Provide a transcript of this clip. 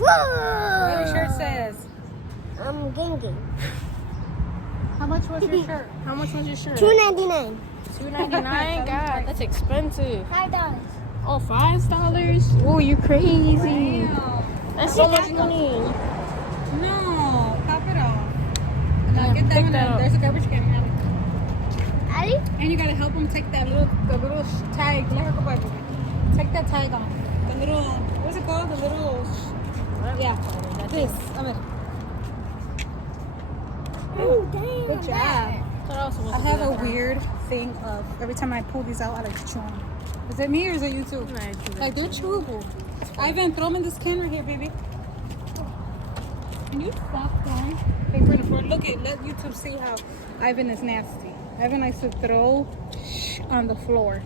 What your shirt says? Gang. How much was your shirt? How much was your shirt? $2.99. $2.99. God, that's expensive. $5. Oh, $5? Oh, you crazy. Wow. That's so much money. No, pop it off. No, Yeah, get that pick one that up. up. There's a garbage can. Have it. Ali? And you gotta help them take that little, tag. Let her go by, baby. Take that tag off. The little, what's it called? The little, yeah. This. I mean, Oh, damn. good job. What else was I it? have a weird thing of every time I pull these out, I like to chew them. Is it me or is it you too? Like they're chewable. Ivan, throw them in this can right here, baby. Can you stop throwing paper on the floor? Look at, let YouTube see how Ivan is nasty. Ivan likes to throw on the floor.